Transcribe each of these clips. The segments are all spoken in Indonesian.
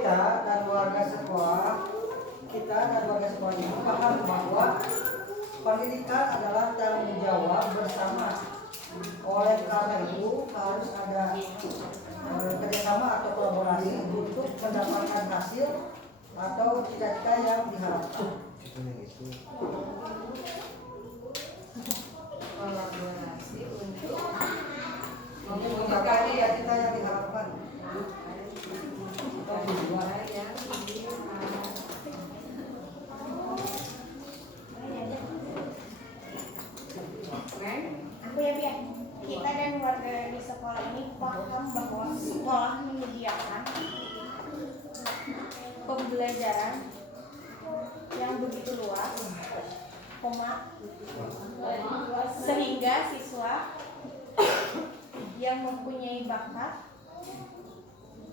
kita dan warga sekolah ini paham bahwa pendidikan adalah tanggung jawab bersama. Oleh karena itu harus ada kerjasama atau kolaborasi untuk mendapatkan hasil atau cita-cita yang diharapkan. Kolaborasi untuk mewujudkan cita-cita yang diharapkan. Kita dan warga di sekolah ini paham bahwa sekolah menyediakan pembelajaran yang begitu luas, sehingga siswa yang mempunyai bakat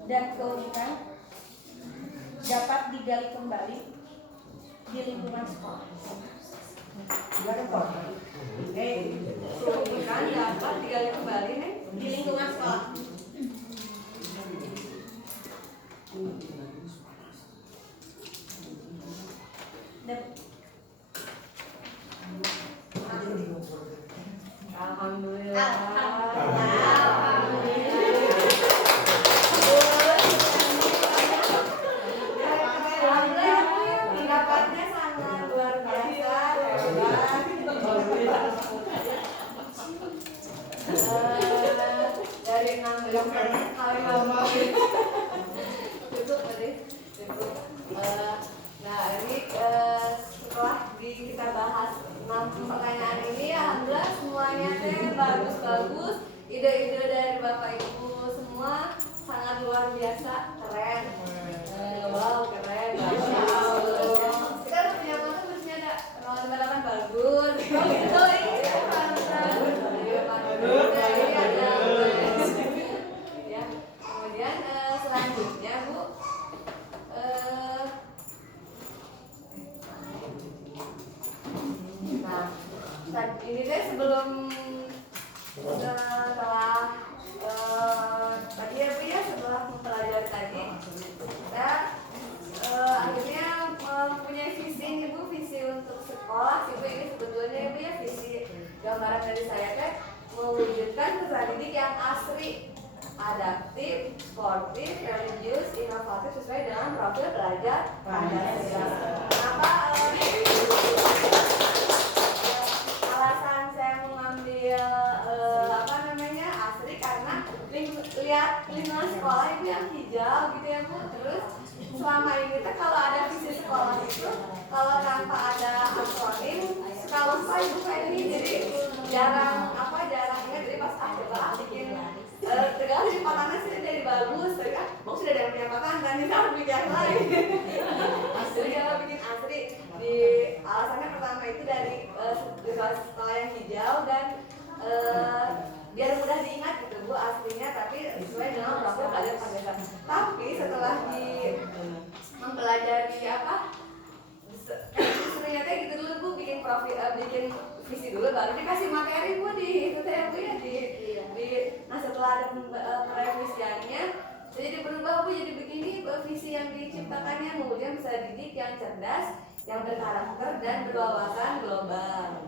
dan keunikan dapat digali kembali di lingkungan sekolah. Keunikan dapat digali kembali nih Di lingkungan sekolah. Alhamdulillah. Pendapatnya sangat luar biasa, hebat. Dari 16 kali cukup tadi cukup. Nah ini setelah kita bahas 6 pertanyaan ini, alhamdulillah semuanya bagus-bagus. Ide-ide dari Bapak Ibu semua sangat luar biasa, keren. Wow, keren. Masya Allah. Kita punya moto mestinya ada balapan bagus. Oh gitu, iya mantap. Ini ada. Ya, kemudian selanjutnya Bu. Nah, ini deh sebelum setelah tadi ya Bu ya, setelah mempelajari tadi kita akhirnya mempunyai visi nih Bu, visi untuk sekolah sih Bu. Ini sebetulnya Bu ya, visi gambaran dari saya teh mewujudkan peserta didik yang asri, adaptif, sportif, religius, inovatif sesuai dengan profil belajar Pancasila. Kenapa alasan saya mengambil asri? Karena lihat lingkungan sekolah itu yang hijau gitu ya Bu. Terus selama ini tuh kalau ada visi sekolah itu, kalau tanpa ada akronim suka lupa Ibu kayak ini, jadi jarang ingat. Jadi pas coba bikin tegak di pakannya sih dari bagus, tapi kan sudah ada yang punya pakan kan, kita harus bikin yang lain. Jadi kalau bikin asri, di alasannya pertama itu dari sekolah yang hijau dan biar mudah diingat gitu Bu aslinya, tapi sesuai dengan profil belajar Pancasila. Tapi setelah mempelajari ternyata gitu dulu Bu, bikin profil, bikin visi dulu, baru dikasih materi Bu di itu teh Bu ya nah setelah ada perevisiannya jadi berubah Bu, jadi begini visi yang diciptakannya, kemudian bisa didik yang cerdas, yang berkarakter dan berwawasan global.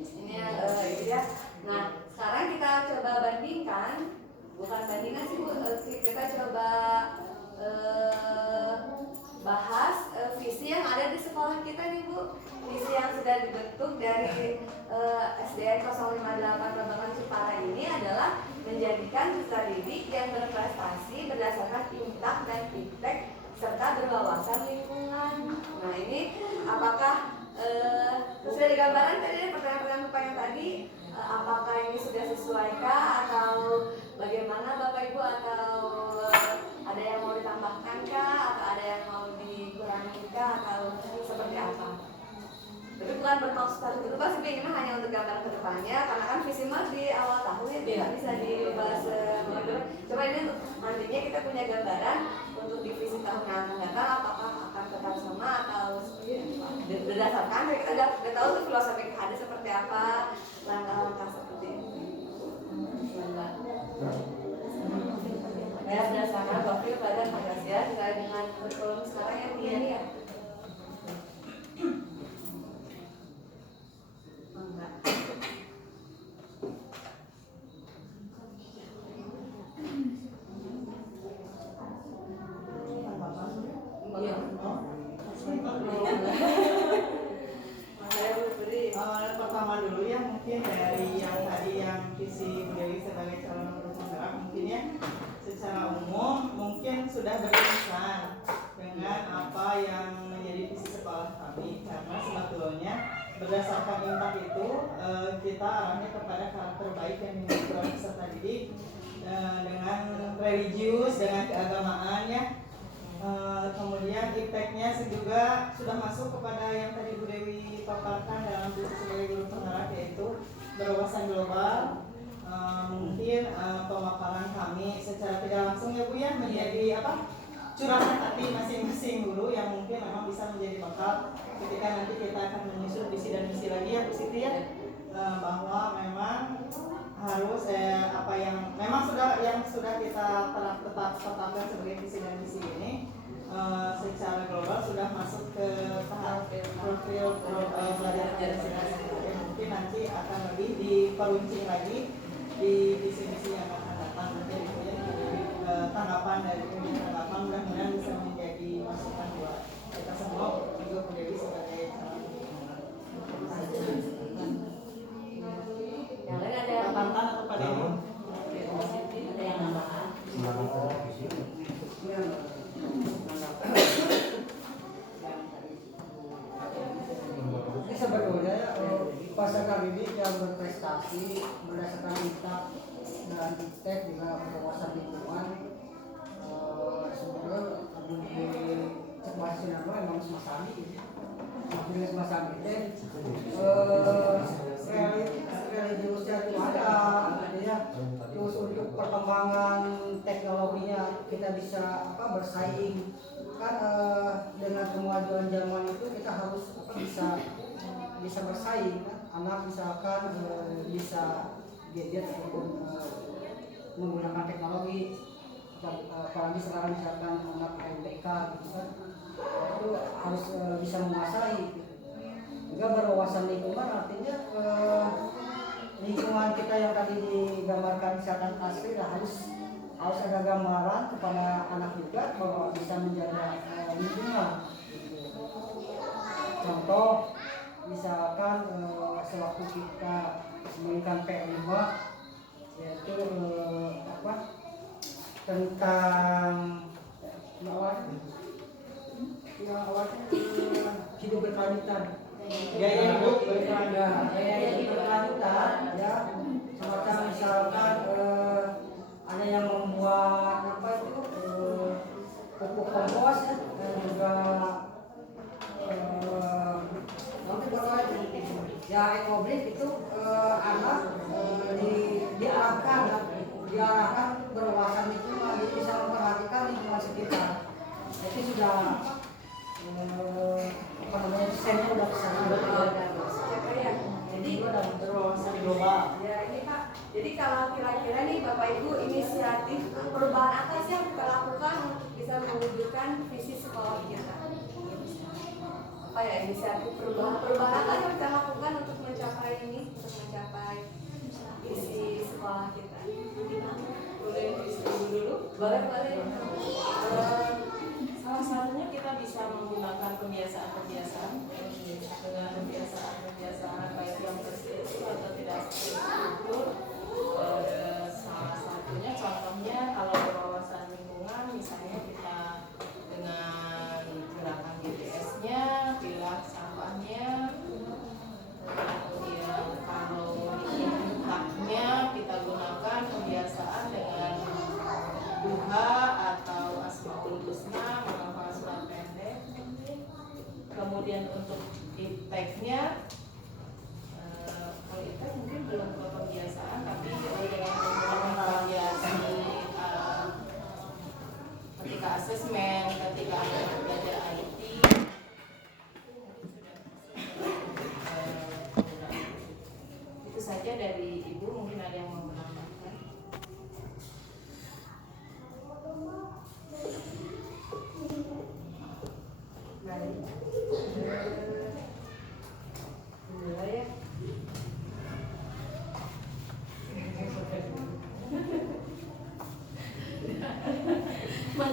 Ini yang itu ya. Nah sekarang kita coba bandingkan, bukan bandingkan sih Bu, kita coba bahas visi yang ada di sekolah kita nih Bu. Visi yang sudah dibentuk dari SDN 058 Lembangan Jepara ini adalah menjadikan peserta didik yang berprestasi berdasarkan intak dan iptek serta berwawasan lingkungan. Nah ini apakah sudah digambaran tadi pertanyaan-pertanyaan Bapak yang tadi, apakah ini sudah sesuaikah atau bagaimana Bapak Ibu, atau ada yang mau ditambahkan kah, atau ada yang mau dikurangi kah, atau seperti apa? Tapi bukan bermaksud harus berubah sih, ini hanya untuk gambaran ke depannya, karena kan visi mah di awal tahun ya tidak bisa dibahas coba ini untuk nantinya kita punya gambaran untuk divisi tahun yang akan datang, apakah akan tetap sama atau berdasarkan kita udah tahu tuh filosofi hadis seperti apa, langkah-langkah seperti ini. Ya berdasarkan profil pada manusia sesuai dengan kurikulum sekarang yang dia ya. Enggak. Iya. Pertama dulu ya, mungkin dari yang tadi yang visi Bu Dewi sebagai calon guru penggerak, mungkin ya secara umum mungkin sudah beririsan dengan apa yang menjadi visi sekolah kami, karena sebetulnya berdasarkan impact itu kita arahnya kepada karakter baik yang dimiliki oleh peserta didik dengan religius, dengan keagamaan ya. Kemudian impact-nya juga sudah masuk kepada yang tadi Bu Dewi paparkan dalam visi sebagai guru penggerak, yaitu berwawasan global. Mungkin pemaparan kami secara tidak langsung ya Bu ya menjadi curahan hati masing-masing guru yang mungkin memang bisa menjadi bekal ketika nanti kita akan menyusun visi dan misi lagi ya Bu Siti ya, bahwa memang harus apa yang memang sudah kita tetapkan sebagai visi dan misi ini secara global sudah masuk ke tahap profil belajar dan mungkin nanti akan lebih diperuncing lagi di visi-visi yang akan datang nanti itu ya. Tanggapan dari tanggapan mudah-mudahan bisa menjadi masukan buat kita semua, juga Bu Dewi sebagai Yang lain ada Tantan atau Pak Dewi? Ada yang nambahan? Ini sebetulnya peserta didik yang berprestasi berdasarkan ITAK dan ITEK juga berwawasan lingkungan sebenarnya di bahasa Sunda memang semasa ini di semasa ini religiusnya itu ada artinya terus untuk perkembangan teknologinya kita bisa bersaing kan dengan kemajuan zaman itu kita harus bisa bersaing kan? Anak misalkan bisa gadget ataupun menggunakan teknologi apalagi sekarang misalkan anak IPK gitu kan itu harus bisa menguasai juga berwawasan lingkungan artinya lingkungan kita yang tadi digambarkan misalkan asli harus ada gambaran kepada anak juga bahwa bisa menjaga lingkungan gitu. Contoh misalkan sewaktu kita memberikan P5 yaitu tentang hidup berkelanjutan, Gaya hidup berkelanjutan. gaya hidup berkelanjutan ya, semacam misalkan ada yang membuat pupuk kompos dan juga ya ekobrik itu anak diarahkan berwawasan lingkungan, jadi bisa memperhatikan lingkungan sekitar. Jadi sudah desainnya udah kesana. Jadi Berwawasan global. ya ini Pak, jadi kalau kira-kira nih Bapak Ibu inisiatif perubahan apa sih yang kita lakukan untuk bisa mewujudkan visi sekolah kita? Apa ya inisiatif perubahan apa yang kita lakukan untuk mencapai ini, untuk mencapai visi sekolah kita? Boleh diskusi dulu? Boleh. Salah satunya kita bisa menggunakan kebiasaan-kebiasaan dengan kebiasaan baik yang terstruktur atau tidak terstruktur. Salah satunya contohnya kalau berwawasan lingkungan misalnya kita dengan gerakan GPS-nya, pilah sampahnya, kemudian kalau haknya kita gunakan kebiasaan dengan duha atau asmaul husna, menghafal surat pendek. Kemudian untuk impact-nya, kalau impact mungkin belum ke kebiasaan, tapi dengan menggunakan variasi ketika asesmen, ketika ada belajar IT. Itu saja dari Ibu, mungkin ada yang mau menambahkan. Baik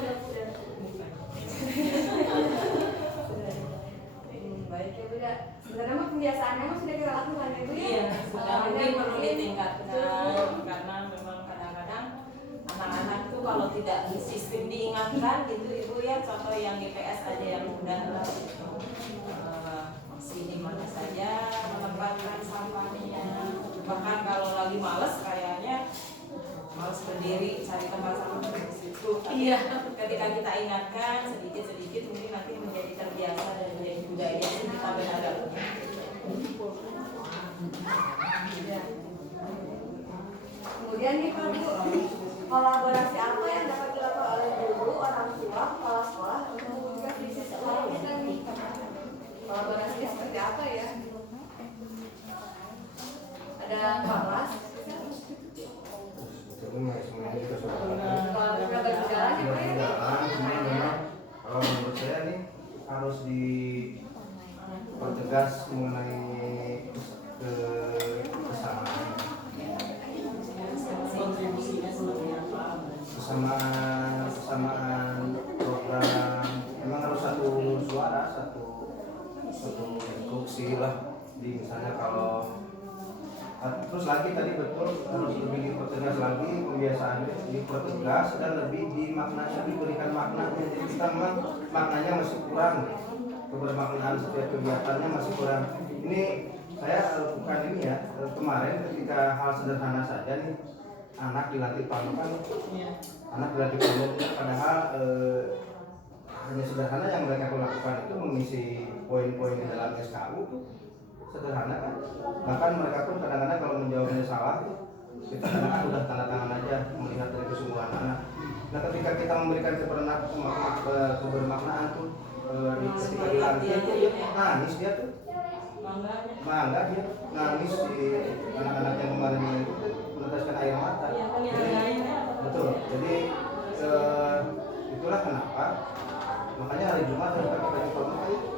ya Bu ya. Sebenarnya mah kebiasaannya mah sudah kita lakukan ya Bu ya. Iya, sudah mungkin perlu ditingkatkan karena memang kadang-kadang anak-anak tuh kalau tidak di sistem diingatkan gitu Ibu ya, contoh yang GPS aja yang udah lah gitu. Masih di mana saja menempatkan sampahnya, bahkan kalau lagi males kayaknya males berdiri cari tempat sampah di situ. Tapi ketika kita ingatkan sedikit-sedikit mungkin nanti menjadi terbiasa dan menjadi budaya yang kita berharap. Kemudian nih Pak Bu, kolaborasi apa yang dapat dilakukan oleh guru, orang tua, kepala sekolah untuk mewujudkan visi sekolah kita nih? Kolaborasinya seperti apa ya? Ada kelas? Semuanya juga sudah Kalau sudah berjalan ya Pak ya? berjalan, cuma memang kalau menurut saya nih harus dipertegas mengenai kesamaan Kontribusinya seperti apa? kesamaan program. Memang harus satu suara, satu instruksi lah. Di misalnya kalau terus lagi tadi betul harus lebih dipertegas lagi pembiasaannya, dipertegas dan lebih dimaknanya, diberikan maknanya. Jadi kita memang maknanya masih kurang, kebermaknaan setiap kegiatannya masih kurang. Ini saya bukan ini ya, kemarin ketika hal sederhana saja nih, anak dilatih pramuka, anak dilatih pramuka, padahal hanya sederhana yang mereka lakukan itu mengisi poin-poin di dalam SKU, sederhana kan. Bahkan mereka pun kadang-kadang kalau menjawabnya salah, kita kadang-kadang udah tanda tangan aja melihat dari kesungguhan anak. Nah ketika kita memberikan kebermaknaan tuh ketika dilatih itu dia nangis, dia tuh bangga, dia nangis di anak-anak yang kemarin itu meneteskan air mata. Jadi, betul. Jadi itulah kenapa makanya hari Jumat harus pakai baju pramuka itu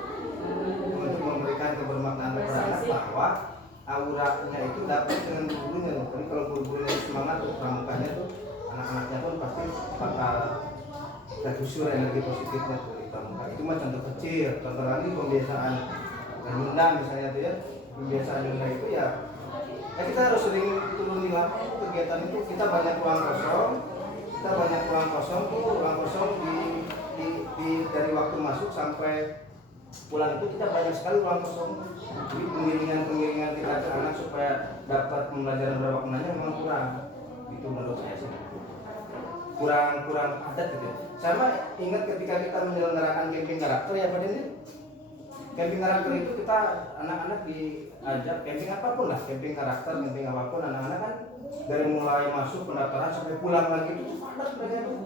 untuk memberikan kebermaknaan kepada anak bahwa auranya itu dapat dengan gurunya loh. Jadi kalau guru-gurunya semangat tuh pramukanya tuh anak-anaknya pun pasti bakal terusur energi positifnya tuh di pramuka. Itu mah contoh kecil. Contoh lagi pembiasaan mengundang misalnya tuh ya, pembiasaan mengundang itu ya kita harus sering turun di lapangan. Kegiatan itu kita banyak ruang kosong tuh ruang kosong di dari waktu masuk sampai pulang itu kita banyak sekali ruang kosong. Jadi pengiringan kita ke anak supaya dapat pembelajaran bermaknanya memang kurang. Itu menurut saya sih. Kurang padat gitu. Sama ingat ketika kita menyelenggarakan camping karakter ya Pak ini. Camping karakter itu kita anak-anak diajak camping apapun lah, camping karakter, camping apapun, anak-anak kan dari mulai masuk pendaftaran sampai pulang lagi itu padat mereka tuh.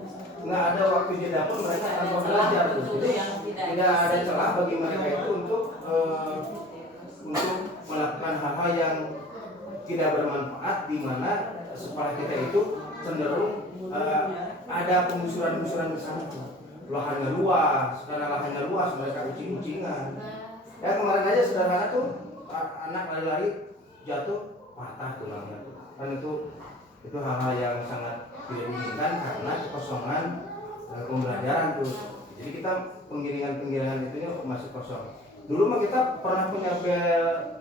Nggak ada waktu jeda pun mereka tanpa belajar tuh. Jadi tidak ada celah bagi mereka itu untuk melakukan hal-hal yang tidak bermanfaat, di mana sekolah kita itu cenderung ada penggusuran ke sana tuh. Lahannya luas, karena lahannya luas mereka ucing-ucingan. Ya kemarin aja sederhana tuh anak lari-lari jatuh patah tulangnya tuh. Kan itu hal-hal yang sangat tidak diinginkan karena kekosongan pembelajaran tuh. Jadi kita penggiringan itu masih kosong. Dulu mah kita pernah punya bel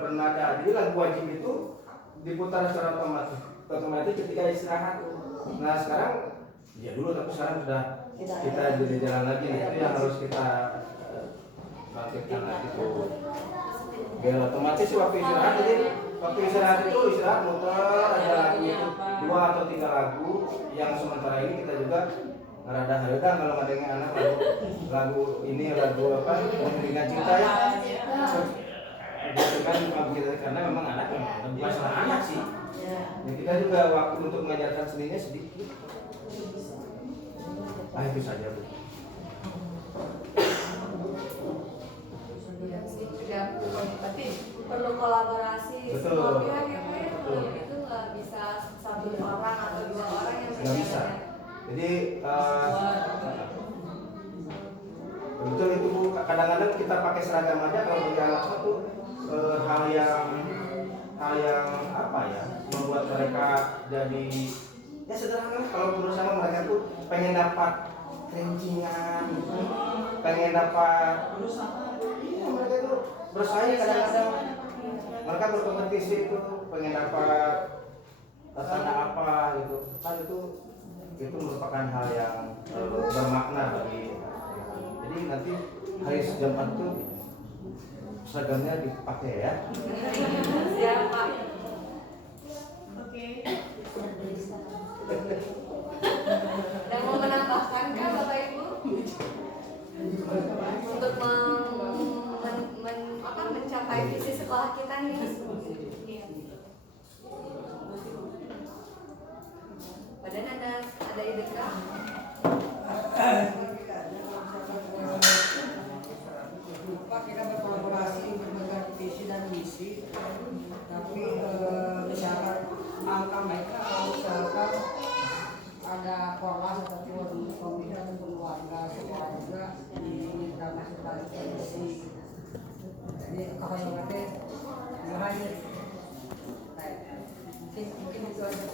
bernada. Jadi lagu wajib itu diputar secara otomatis ketika istirahat. Nah sekarang ya dulu tapi sekarang sudah kita jadi jalan lagi. Nah, itu yang harus kita bangkitkan lagi tuh. Bel otomatis waktu istirahat, jadi waktu istirahat itu istirahat muter ada lagu itu 2 atau 3 lagu yang sementara ini kita juga rada haredan kalau ngadengin anak lagu ini lagu apa dengan cinta ya. Itu kan karena memang anak bukan masalah anak sih. Ya, kita juga waktu untuk mengajarkan seninya sedikit. Itu saja Bu. Berarti perlu kolaborasi semua pihak ya Pak ya. Betul. Kalau itu nggak bisa 1 orang atau 2 orang yang Nggak bisa. Jadi betul itu Bu. Kadang-kadang kita pakai seragam aja kalau bagi anak tuh hal hal yang apa ya, membuat mereka jadi ya sederhana. Kalau menurut saya mereka tuh pengen dapat rankingan, pengen dapat iya, mereka itu bersaing kadang-kadang, mereka berkompetisi itu pengen dapat tanda apa gitu kan, itu merupakan hal yang bermakna bagi. Jadi nanti hari Jumat itu seragamnya dipakai ya. Siapa? Oke. Dan mau menambahkan kah Bapak Ibu untuk mencapai visi sekolah kita nih? Badan ada ide kah? Pak, kita berkolaborasi untuk mengganti visi dan misi, tapi misalkan angka mereka kalau misalkan ada korlas atau pemerintah dan keluarga sekolah juga diminta masukan visi. Jadi kalau yang nanti hanya mungkin itu aja.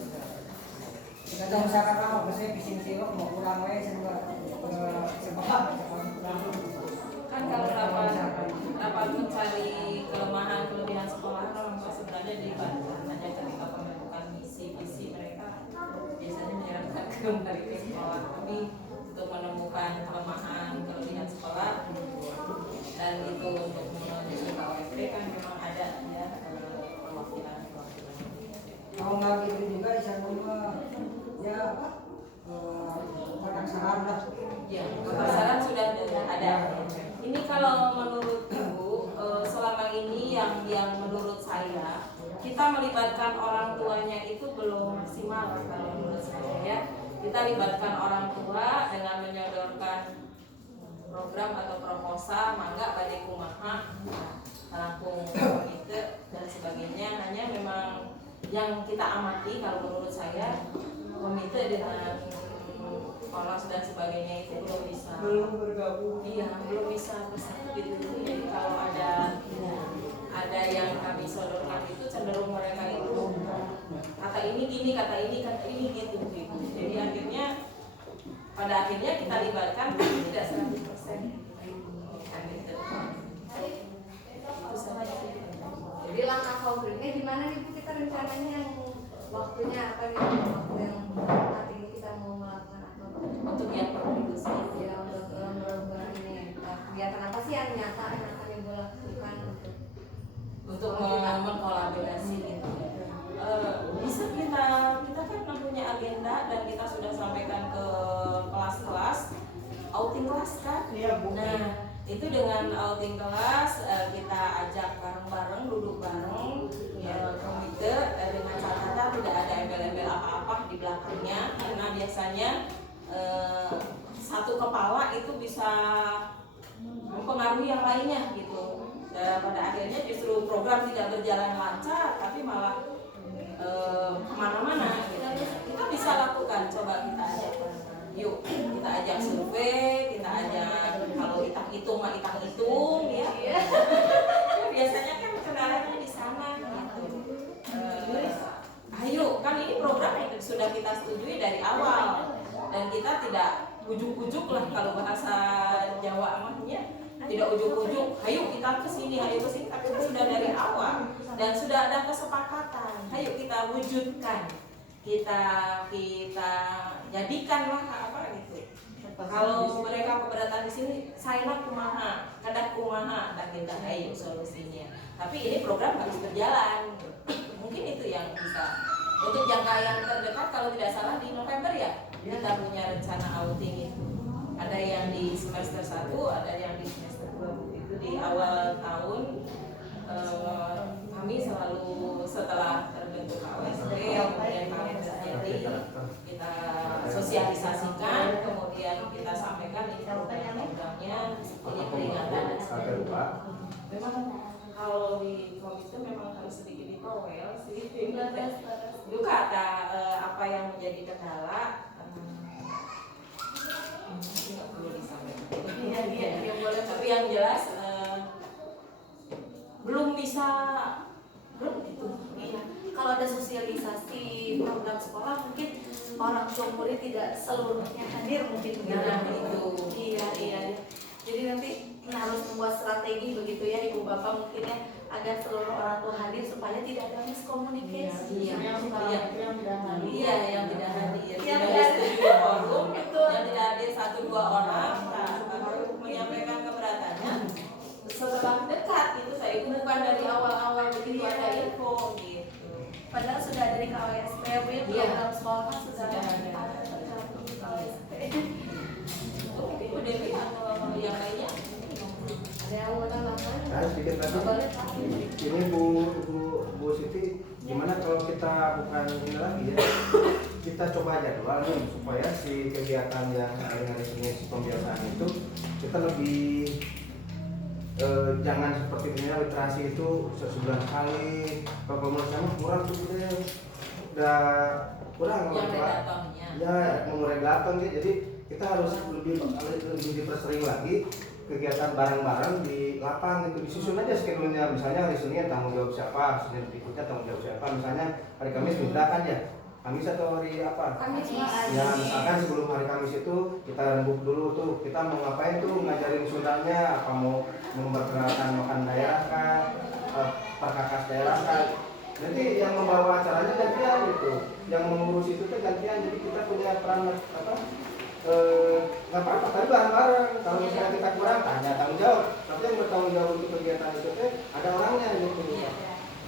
Kita misalkan mau biasanya visi misi mau kurang wae sebab Kan kalau dapat mencari kelemahan kelebihan sekolah kan memang sebenarnya dilibatkan hanya ketika pembentukan misi visi mereka biasanya menyerahkan kembali ke sekolah. Kami untuk menemukan kelemahan kelebihan sekolah dan itu untuk menuju KWP kan memang ada ya perwakilan. kalau nggak gitu juga di sana ya apa kotak saran lah. Ya, saran sudah ada. Ini kalau menurut Ibu, selama ini yang menurut saya kita melibatkan orang tuanya itu belum maksimal kalau menurut saya ya. Kita libatkan orang tua dengan menyodorkan program atau proposal, mangga badai kumaha, rampung komite dan sebagainya. Hanya memang yang kita amati kalau menurut saya komite dengan polos dan sebagainya itu belum bergabung. iya belum bisa bersatu gitu. Jadi kalau ada yang kami sodorkan itu cenderung mereka itu kata ini gini, kata ini gitu. Jadi akhirnya pada akhirnya kita libatkan tapi tidak 100% kan gitu. Itu saja. Jadi langkah konkretnya gimana nih Bu, kita rencananya yang waktunya apa nih, waktu yang nanti ini kita mau melakukan apa Untuk yang produksi ya untuk program ini, kegiatan apa sih yang nyata yang akan Ibu lakukan untuk mengkolaborasi gitu. Bisa kita kan punya agenda dan kita sudah sampaikan ke kelas-kelas outing kelas kan. Iya, Bu. Nah itu dengan outing kelas kita ajak bareng-bareng, duduk bareng komite dengan catatan tidak ada embel-embel apa-apa di belakangnya karena biasanya satu kepala itu bisa mempengaruhi yang lainnya gitu. Pada akhirnya justru program tidak berjalan lancar tapi malah kemana-mana kita bisa lakukan. Coba kita ajak, yuk kita ajak survei, kita ajak kalau hitung ya. Biasanya kan kendalanya di sana gitu. Ayo kan ini program yang sudah kita setujui dari awal dan kita tidak ujuk-ujuk lah kalau bahasa Jawa amahnya tidak ujuk-ujuk, ayo kita kesini, tapi kan sudah dari awal dan sudah ada kesepakatan, ayo kita wujudkan, kita jadikanlah apa gitu. Kalau mereka keberatan di sini, saya kumaha, kadak kumaha, dan kita ayo solusinya. Tapi ini program harus berjalan, mungkin itu yang bisa. Untuk jangka yang terdekat, kalau tidak salah di November ya, kita punya rencana outing itu. Ada yang di semester 1, ada yang di semester 2. Itu di awal tahun kami selalu setelah terbentuk KWSP, kemudian kalian terjadi, kita sosialisasikan, kemudian kita sampaikan ini program-programnya, ini peringatan dan sebagainya. Memang kalau di komite memang harus sedikit ditowel sih. Itu kata apa yang menjadi kendala. Nggak perlu disampaikan. Iya, boleh. Tapi yang jelas belum gitu. kalau ada sosialisasi program sekolah mungkin orang tua murid tidak seluruhnya hadir mungkin begitu. Nah, itu. Iya. Jadi nanti harus membuat strategi begitu ya Ibu Bapak mungkin ya agar seluruh orang tua hadir supaya tidak ada miskomunikasi. Iya. Yang tidak hadir. Iya, yang tidak hadir. Yang Sudah tidak disetujui forum, Betul. yang tidak hadir 1-2 orang, nah, baru menyampaikan keberatannya setelah dekat gitu. Saya itu bukan dari awal-awal begitu ada info gitu. Padahal sudah ada di KWSP, program sekolah kan sudah ada tercantum di KWSP. Ibu Dewi atau yang lainnya? Ada yang mau tambahkan? Nah, sedikit lagi. Boleh Pak. Ini Bu Siti, gimana kalau kita bukan ini lagi ya, kita coba jadwal nih supaya si kegiatan yang hari Senin si pembiasaan itu kita lebih jangan seperti ini literasi itu sebulan sekali. Kalau menurut saya kurang tuh udah kurang Yang redaktornya. ya mengurangi datang ya. Jadi kita harus lebih dipersering lagi kegiatan bareng-bareng di lapang itu, disusun aja schedule-nya. Misalnya hari Senin tanggung jawab siapa, Senin berikutnya tanggung jawab siapa. Misalnya hari Kamis minta kan ya, Kamis atau hari apa? Kamis. Ya misalkan sebelum hari Kamis itu kita rembuk dulu tuh, kita mau ngapain tuh, ngajarin Sundanya, apa mau memperkenalkan makan daerah kan, perkakas daerah kan. Jadi yang membawa acaranya gantian gitu, yang mengurus itu tuh gantian. Jadi kita punya peran apa? Nggak apa-apa, tapi bareng-bareng. Kalau misalnya kita kurang, tanya tanggung jawab. Tapi yang bertanggung jawab untuk kegiatan itu ada orangnya gitu.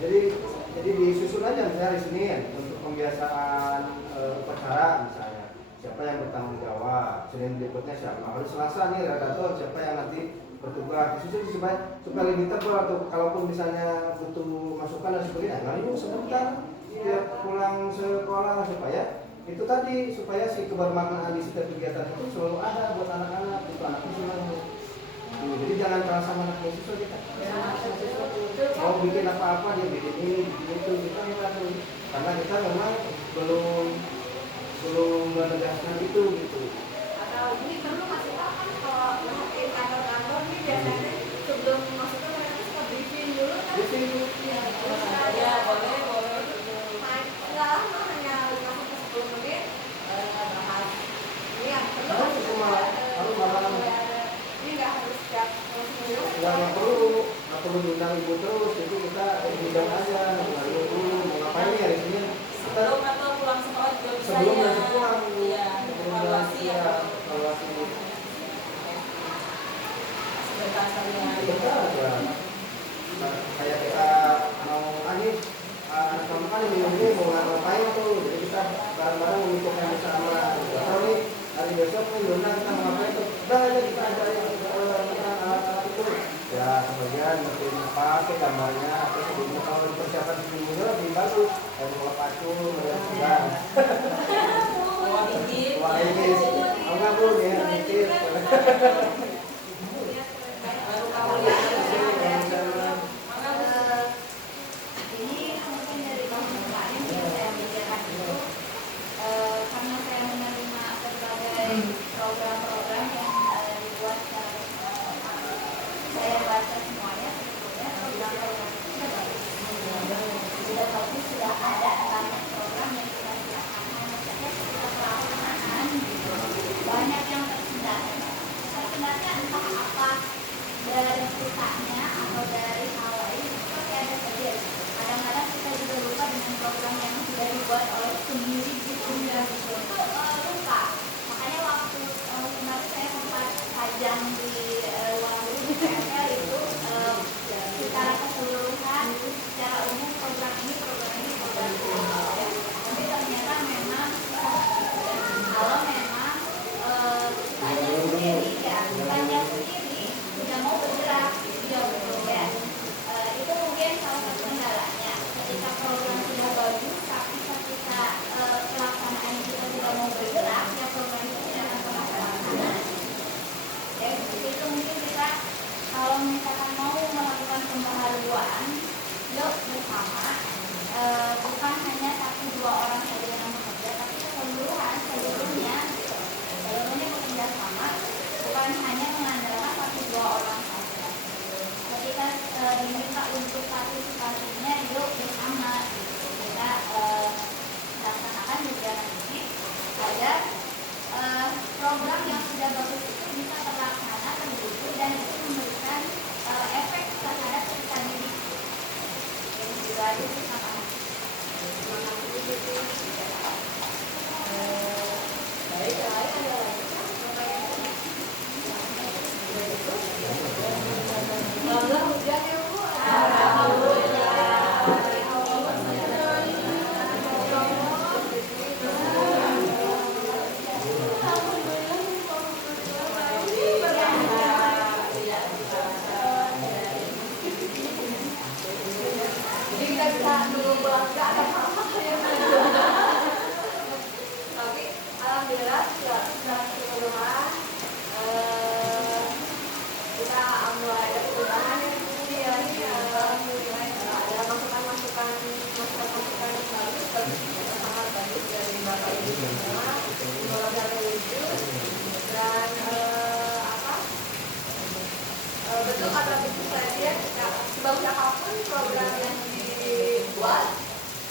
Jadi disusun aja misalnya hari Senin untuk pembiasaan upacara misalnya. Siapa yang bertanggung jawab? Senin berikutnya siapa? Hari Selasa nih redaktor siapa yang nanti bertugas. Disusun supaya lebih tebal tuh. Kalaupun misalnya butuh masukan dan sebagainya, nah yuk sebentar dia pulang sekolah supaya itu tadi supaya si kebermaknaan di setiap kegiatan itu selalu ada buat anak-anak itu anaknya senang. Jadi jangan merasa anak mahasiswa kita. Mau bikin apa-apa dia bikin ini, bikin itu kita enggak tuh. Karena kita memang belum menegaskan itu gitu. Atau ini perlu masih tahu kan kalau di kantor-kantor nih biasanya sebelum masuk ke mereka suka briefing dulu kan? Briefing dulu. Ya, terus Ya, boleh. Enggak lama hanya 5-10 menit bahas ini yang perlu Harus masih cuma harus malam. ini nggak harus setiap minggu. Nggak perlu diundang ibu terus. Jadi kita undang aja, nggak dulu mau ngapain nih hari Senin. Kita Sebelum atau pulang sekolah juga bisa sebelum ya. nanti pulang Iya, evaluasi ya. evaluasi Sebentar sehari-hari. betul ya. Nah, kayak kita mau anis anak kamu kan ini mau ngapain tuh, jadi kita bareng-bareng untuk yang bersama. Atau nih hari besok nih Yona kita mau ngapain tuh, udah aja kita ajarin alat-alat itu ya sebagian mungkin pakai gambarnya atau sebelumnya kalau dipersiapkan sebelumnya lebih bagus dari mulai pacu melihat juga Wah, bibit. wah ini enggak bu ya mikir Baru kamu lihat. Ini mungkin dari tahun kemarin yang saya bicarakan itu karena saya menerima berbagai program-program yang dibuat secara saya baca semuanya sebetulnya program-program sudah bagus, sudah ada banyak program yang kita siapkan, hanya saja ketika pelaksanaan banyak yang tersendatnya entah apa dari kitanya atau dari awal ini seperti ada saja. Kadang-kadang kita juga lupa dengan program yang sudah dibuat oleh sendiri gitu dan itu lupa. Makanya waktu kemarin saya sempat pajang di ruang guru di PML itu secara keseluruhan, secara umum program ini. Tapi ternyata memang kalau memang kitanya sendiri tidak mau bergerak ya betul ya. Itu mungkin salah satu kendalanya ketika program sudah bagus tapi ketika sebagus apapun program yang dibuat,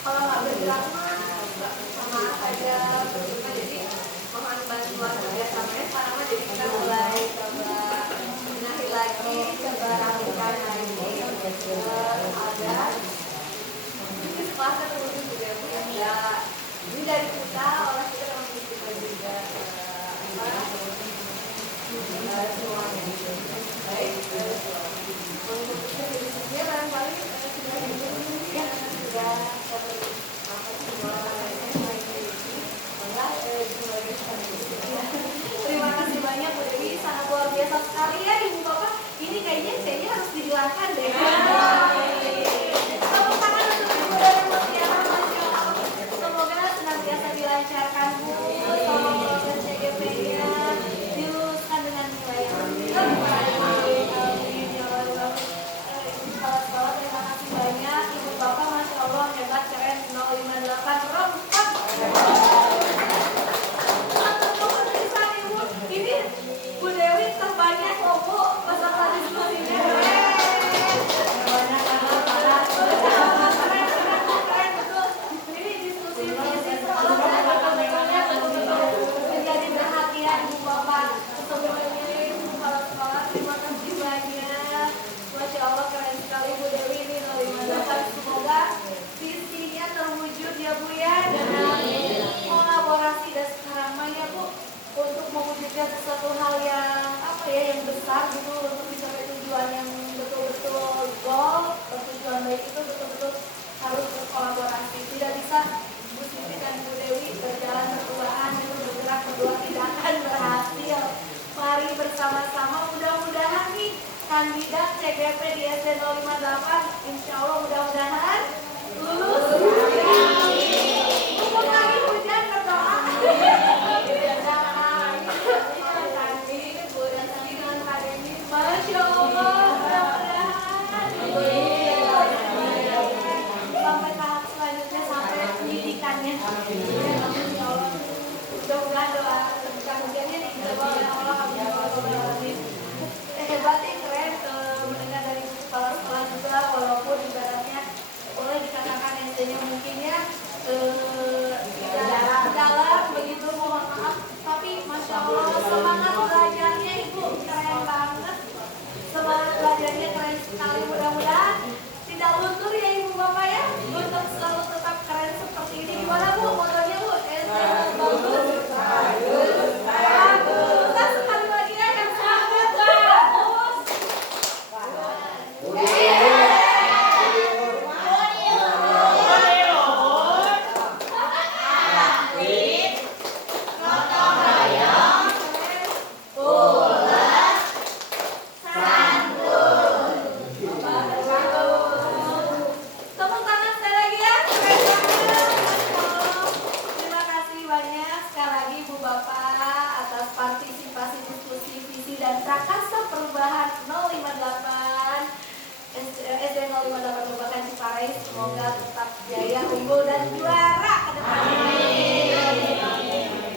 kalau nggak bergerak mah sama saja percuma. Jadi mohon bantuan kerjasamanya. Sekarang mah jadi kita mulai coba benahi lagi, coba rapikan lagi agar ini setelah terwujud juga ya. Ini dari kita, oleh kita memiliki kita juga semuanya. Baik, untuk diskusinya barangkali sudah terima kasih banyak Bu Dewi, sangat luar biasa sekali ya Ibu Bapak. Ini kayaknya harus dihilangkan deh. Tepuk tangan untuk Ibu dari Mutiara, Masya Allah. Semoga senantiasa dilancarkan Bu, tolong proses CGP-nya diluluskan dengan nilai yang terbaik. Amin ya Allah. Sekolah-sekolah terima kasih banyak Ibu Bapak, Masya Allah, hebat, keren, 058 rompak. Ini Bu Dewi terbanyak loh Bu peserta diskusinya. Keren betul. Ini diskusi visi sekolah dan betul-betulnya menjadi perhatian Bu Bapak. Sebelumnya sekolah-sekolah terima kasih banyak. Masya Allah keren sekali Bu Dewi ini 058. Semoga visinya terwujud ya Bu ya, dengan kolaborasi dan sekarang mah ya Bu, untuk mewujudkan sesuatu hal yang yang besar gitu, untuk mencapai tujuan yang betul-betul goal, tujuan baik itu betul-betul harus berkolaborasi. Tidak bisa Bu Siti dan Bu Dewi berjalan berduaan, itu bergerak berdua tidak akan berhasil. Mari bersama-sama, mudah-mudahan nih kandidat CGP di SD 058 insya Allah mudah-mudahan lulus. Untuk lagi hujan berdoa. Masya Allah, mudah-mudahan sampai tahap selanjutnya, sampai pendidikannya. Mudah-mudahan doa tentang hujannya nih kita bawa oleh Allah. Hebat nih, keren mendengar dari kepala sekolah juga, walaupun ibaratnya boleh dikatakan SD-nya mungkin ya tidak dalam begitu, mohon maaf, tapi Masya Allah semangat belajarnya Ibu keren banget, semangat belajarnya keren sekali. Mudah-mudahan tidak luntur ya Ibu Bapak ya, untuk selalu tetap keren seperti ini. Gimana Bu motonya Bu? SD bagus, bagus, sekali lagi ya yang sangat bagus. Tepuk tangan sekali lagi ya, keren banget. Terima kasih banyak sekali lagi Bu Bapak atas partisipasi diskusi visi dan prakarsa perubahan 058 SD 058 Kabupaten Ciparai. Semoga tetap jaya, unggul dan juara ke depannya.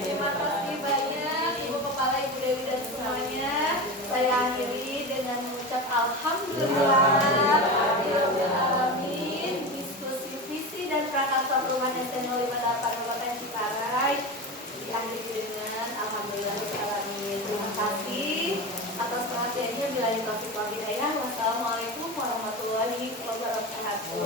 Terima kasih banyak Ibu Kepala, Ibu Dewi dan semuanya. Saya akhiri dengan mengucap alhamdulillah. Alamin. Diskusi visi dan prakarsa perubahan SD 058 Kabupaten Ciparai diakhiri dengan alhamdulillah. Terima kasih atas perhatiannya. Bila taufik wal hidayah. Wassalamualaikum warahmatullahi wabarakatuh.